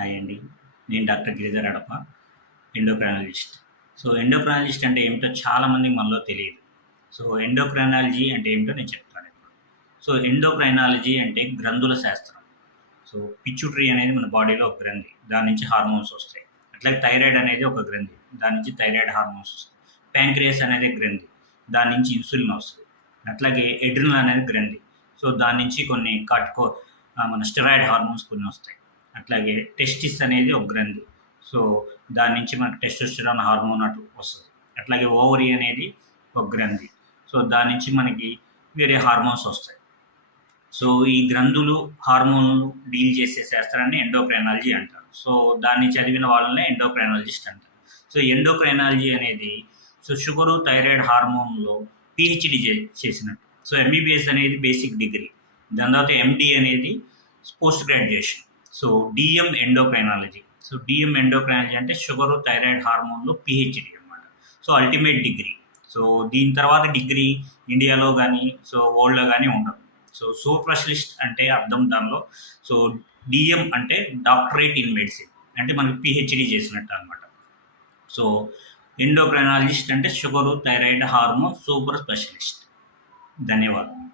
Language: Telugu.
హాయ్ అండి. నేను doctor Giridhar Adapa endocrinologist so endocrinologist అంటే ఏమిటో చాలామందికి మనలో తెలియదు. సో ఎండోక్రైనాలజీ అంటే ఏమిటో నేను చెప్తాను ఇప్పుడు. సో ఎండోక్రైనాలజీ అంటే గ్రంథుల శాస్త్రం. సో పిచ్చుట్రీ అనేది మన బాడీలో ఒక గ్రంథి. దాని నుంచి హార్మోన్స్ వస్తాయి. అట్లాగే థైరాయిడ్ అనేది ఒక గ్రంథి. దాని నుంచి థైరాయిడ్ హార్మోన్స్ వస్తాయి. ప్యాంక్రియాస్ అనేది గ్రంథి. దాని నుంచి ఇన్సులిన్ వస్తుంది. అట్లాగే ఎడ్రినల్ అనేది గ్రంథి. సో దాని నుంచి కొన్ని కట్కో మన స్టెరాయిడ్ హార్మోన్స్ కొన్ని వస్తాయి. అట్లాగే టెస్టిస్ అనేది ఒక గ్రంథి. సో దాని నుంచి మనకు టెస్టోస్టెరాన్ హార్మోన్ అటు వస్తుంది. అట్లాగే ఓవరీ అనేది ఒక గ్రంథి. సో దాని నుంచి మనకి వేరే హార్మోన్స్ వస్తాయి. సో ఈ గ్రంథులు హార్మోన్లు డీల్ చేసే శాస్త్రాన్ని ఎండోక్రైనాలజీ అంటారు. సో దాన్ని చదివిన వాళ్ళనే ఎండోక్రైనాలజిస్ట్ అంటారు. సో ఎండోక్రైనాలజీ అనేది సో షుగరు థైరాయిడ్ హార్మోన్లో పిహెచ్డి చేసినట్టు. సో ఎంబీబీఎస్ అనేది బేసిక్ డిగ్రీ దాని తర్వాత ఎండి అనేది post graduation so DM endocrinology so DM endocrinology అంటే షుగర్ థైరాయిడ్ హార్మోన్లో పిహెచ్డి అనమాట సో అల్టిమేట్ డిగ్రీ సో దీని తర్వాత డిగ్రీ ఇండియాలో కానీ సో వరల్డ్లో కానీ ఉండదు. సో సూపర్స్పెషలిస్ట్ అంటే అర్థం దానిలో సో డిఎం అంటే డాక్టరేట్ ఇన్ మెడిసిన్ అంటే మనకి పిహెచ్డి చేసినట్టు అనమాట సో ఎండోక్రైనాలజిస్ట్ అంటే sugar thyroid hormone super specialist ధన్యవాదాలు